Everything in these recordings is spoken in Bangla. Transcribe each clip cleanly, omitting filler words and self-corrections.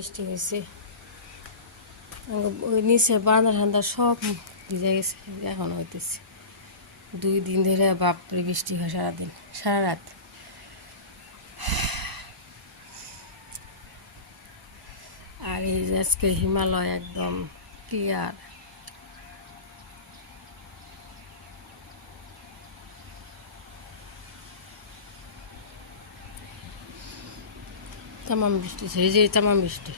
বৃষ্টি হয়েছে, ওই নিচে বাঁধার হান্দা সব ভিজে গেছে, এখন হইতেছে 2 দিন ধরে বাপরে বৃষ্টি হয় সারাদিন সারা রাত। আর এই যে আজকে হিমালয় একদম ক্লিয়ার। তামাম বৃষ্টি, এই যে তামাম বৃষ্টি।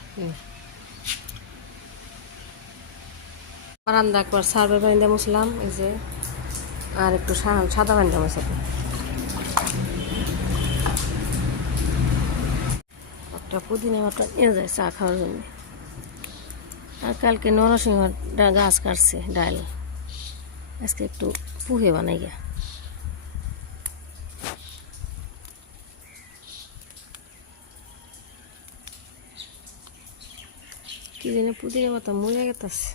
বারান্দা একবার সার্ভে বারান্দা মুছলাম, এই যে আর একটু সাদা বারান্দা মুছাতে। একটা পুদিনা মাটা নিয়ে যায় চা খাওয়ার জন্য। আর কালকে নরসিংহ গাছ কাটছে ডাল, আজকে একটু পুহে বানাই গা। কি জানি পুদিনা পাতা মরে গেছে।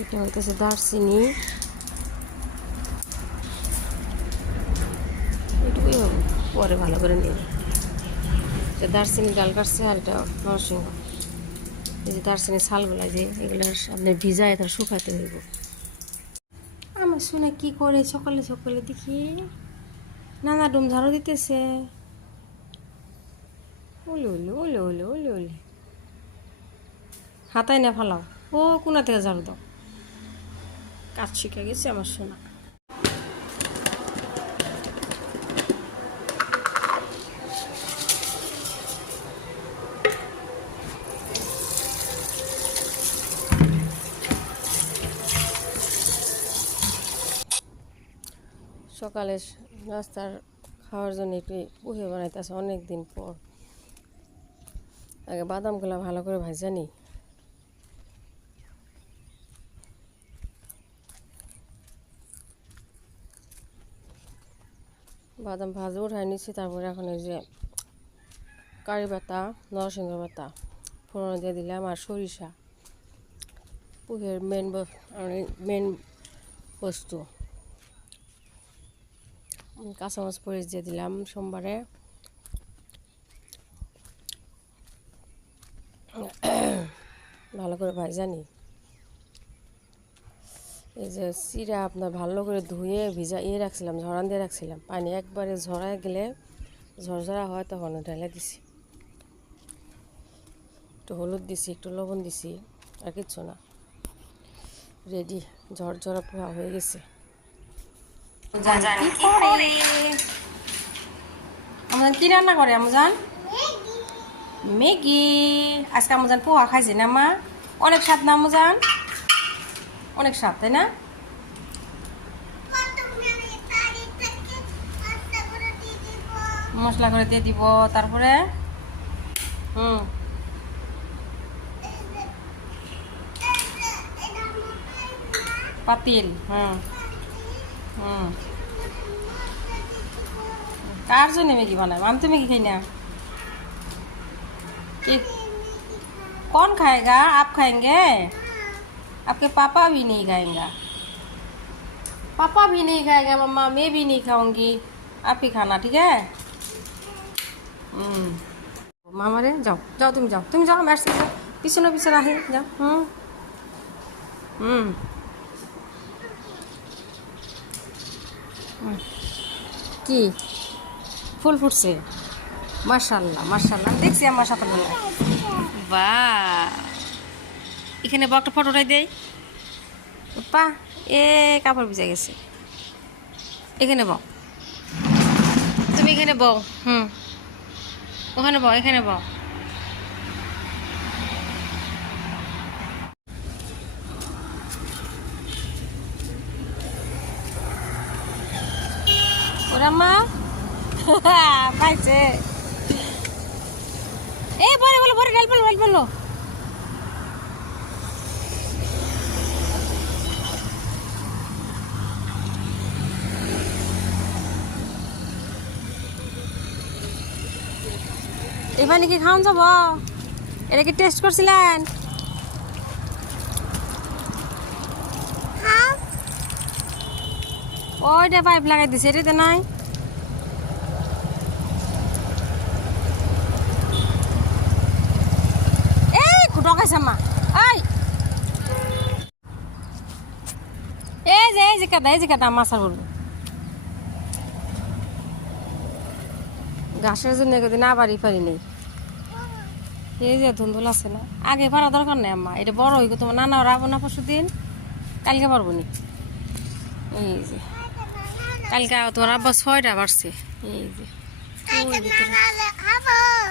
এটা হইতেছে দারচিনি, এটুকুই হবে, পরে ভালো করে নিয়ে দারচিনি ডাল কাটছে। আর এটা নরসিংহ, এই যে দারচিনি ছালগুলা যে এগুলো আপনার ভিজায় তার শুকাতে হইব। আমার শুনে কি করে সকালে সকালে দেখি নানা ডুম ঝাড়ু দিতেছে। ওলে ওলে ওলে ওলে ওলে ওলে হাতায় না ফালাও, ও কোনা থেকে ঝাড়ু দাও। কাজ শিখে গেছে আমার সোনা। সকালে নাস্তার খাওয়ার জন্য একটু পুহে বানাইতেছে অনেক দিন পর। আগে বাদামগুলো ভালো করে ভাজা নিই। বাদাম ভাজা উঠাই নিচ্ছি, তারপরে এখন এই যে কারি পাতা, নরসিংহ পাতা ফোড়ন দিয়ে দিলাম, আর সরিষা, পুহের মেন বস্তু। কাঁচামচ পরিচ দিয়ে দিলাম সোমবারে। ভালো করে ভাজা নিই। এই যে চিরা আপনার ভালো করে ধুয়ে ভিজা রাখছিলাম, ঝরান দিয়ে রাখছিলাম। পানি একবারে ঝরায় গেলে ঝরঝরা হয় তখন ঢেলে দিছি। একটু হলুদ দিছি, একটু লবণ দিছি, আর কিচ্ছু না। রেডি, ঝরঝরা পোহা হয়ে গেছে। আমাজান কি রান্না করে? Amazon Maggi. আজকে আমাজান পোহা খাইছে না মা? অনেক স্বাদ না আমাজান? অনেক স্বাদ, তাই না? মশলা করে দিয়ে দিব, তারপরে পাতিল। কার জন্য ম্যাগি বানাবো? আমি তো ম্যাগি খাই না। कौन खाएगा? आप खाएंगे? आपके पापा भी नहीं खाएंगा। पापा भी नहीं खाएगा मम्मा, मैं भी नहीं खाऊंगी, आप ही खाना, ठीक है? मामा रे जाओ जाओ, तुम जाओ बैठ से जाओ, पीछे ना पीछे रहे जाओ। কি ফুল ফুটছে? মাশাআল্লাহ মাশাআল্লাহ, দেখছি আমার সাথে বলে। বাহ, এখানে বউ একটা ফটোটাই দেই। পা এ কাপড় ভিজে গেছে। এখানে বউ, তুমি এখানে বউ। ওখানে বউ, এখানে বউ। ওরা মা পাইছে। এই বলে বলো, ভরে ঢাল বলো, বলো। এবার নাকি খাওয়ান যাব? এটা কি টেস্ট করছিলেন? ওইটা পাইপ লাগাই দিছে, এটাতে নাই। এই ঢকাইছে মা। এই যে কাদা মাছার বলবো ঘাসের জন্য একদিন আবারই পারি নেই। এই যে ধুন্দুল আছে না, আগে পারা দরকার নেই আম্মা, এটা বড় হইব তোমার নানা রাবো না পরশু দিন, কালকে পারবো নি। এই যে কালকে তোমার আব্বা 6টা বাড়ছে। এই যে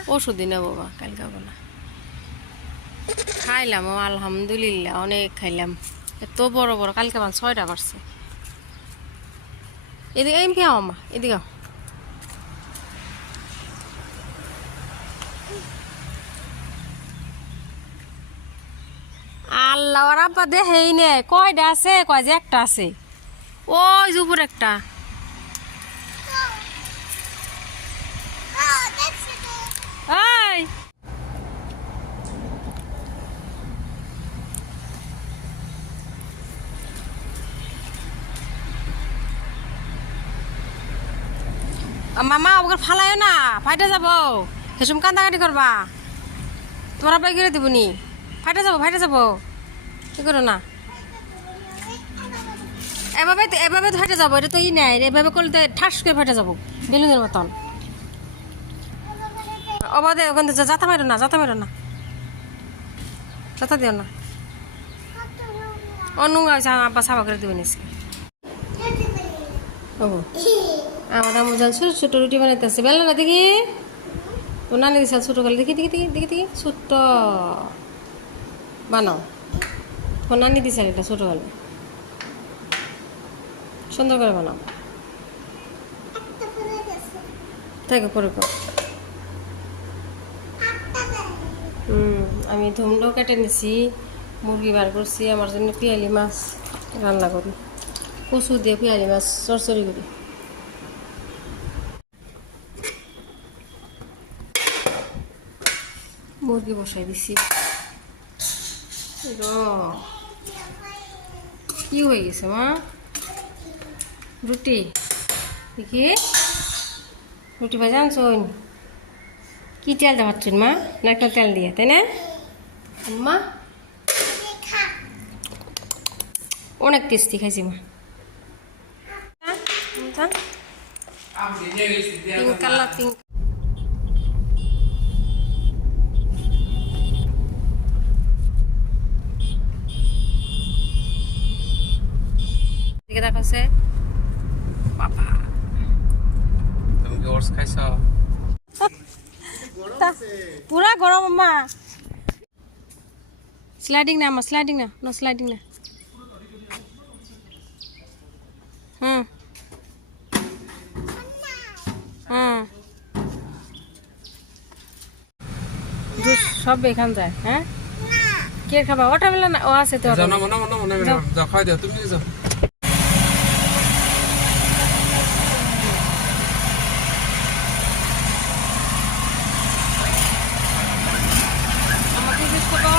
পরশু দিনে বাবা, কালকে হবো না। খাইলাম আলহামদুলিল্লাহ, অনেক খাইলাম, এত বড় বড়, কালকে আমার 6টা বাড়ছে। এদিকে এমপি আও আম্মা, এদিকে আও। আল্লাহ আর আব্বা দেখেই নে কয়টা আছে, কয় যে একটা আছে, ওই যে উপর একটা। এই মামা ওকে ফালায় না, ফাইটে যাবো, সেসম কান্দাকাটি করবা, তোমার আব্বাই করে দিবনি, ফাইটে যাবো, কি করো না। এভাবে তো ফাইটে যাবো, এটা তো ই নাই, এভাবে করলে তো ঠাস করে ফাইটে যাবো বেলুনের মতন। অবাধে ওখান থেকে যাতা মেরো না, যাতা দিও না। অনুঙ্গা আব্বা সাবা করে দিবেন। আমার আম্মু জান ছোট ছোট রুটি বানাইতেছে, বেলা না দেখি ও নানি দিছে ছোট কালে, দেখি ছোট্ট বানাও, ও নানি দিছে এটা ছোট কালে, সুন্দর করে বানাও। থাকে পরে কর। আমি ধুমটাও কেটে নিছি, মুরগি বার করছি, আমার জন্য পিয়ালি মাছ রান্না করি, কচু দিয়ে পিয়ালি মাছ চরচরি করি। মুরগি বসাই দিছি, কি হয়ে গেছে মা? রুটি দেখি, রুটি ভাজা আনছুন, কি তেল দেওয়াচ্ছুন মা? নারকেল তেল দিয়ে, তাই না মা? অনেক টেস্টি খাইছি মা। Pink colour, pink. দিকে দেখাচ্ছে বাবা, তুমি কি ওটস খাইছো? পুরা গরম মা। স্লাইডিং না মা, স্লাইডিং না, নো স্লাইডিং না। জুস সব এখান যায়। হ্যাঁ কে খাবা? ওয়াটারমেলন ও আছে তো, যাও না যাও খাই দাও, তুমি যাও। আমাকে জুস খাবো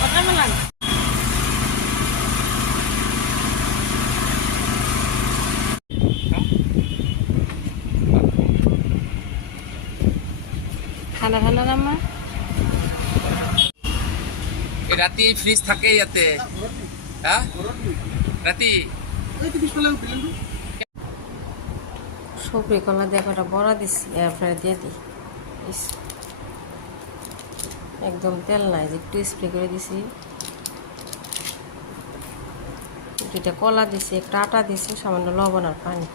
ওয়াটারমেলন। ঠান্ডা ঠান্ডা না মা? রাতি ফ্রিজ থাকে ইয়াতে, হ্যাঁ রাতি সবরি কলা দিয়ে একটা বড়া দিচ্ছি, এরপরে দিয়ে দিই, একদম তেল নাই, যে একটু স্প্রে করে দিছি। 2টা কলা দিছি, একটা আটা দিছি, সামান্য লবণ আর পানি।